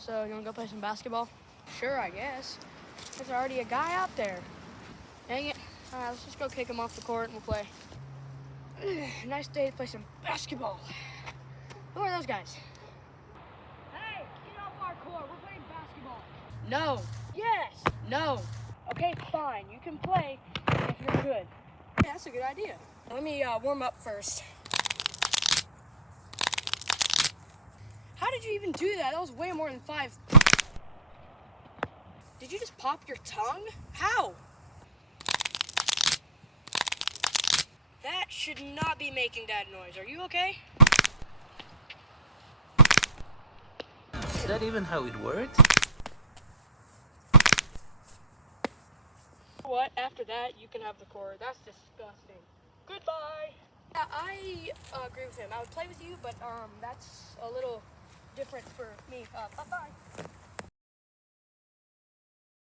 So you wanna go play some basketball? Sure, I guess. There's already a guy out there. Dang it. All right, let's just go kick him off the court and we'll play. Nice day to play some basketball. Who are those guys? Hey, get off our court. We're playing basketball. No. Yes. No. Okay, fine. You can play if you're good. Yeah, that's a good idea. Let me warm up first. How did you even do that? That was way more than 5. Did you just pop your tongue? How? That should not be making that noise. Are you okay? Is that even how it works? What? After that, you can have the court. That's disgusting. Goodbye. Yeah, I agree with him. I would play with you, but that's a little different for me. Bye-bye.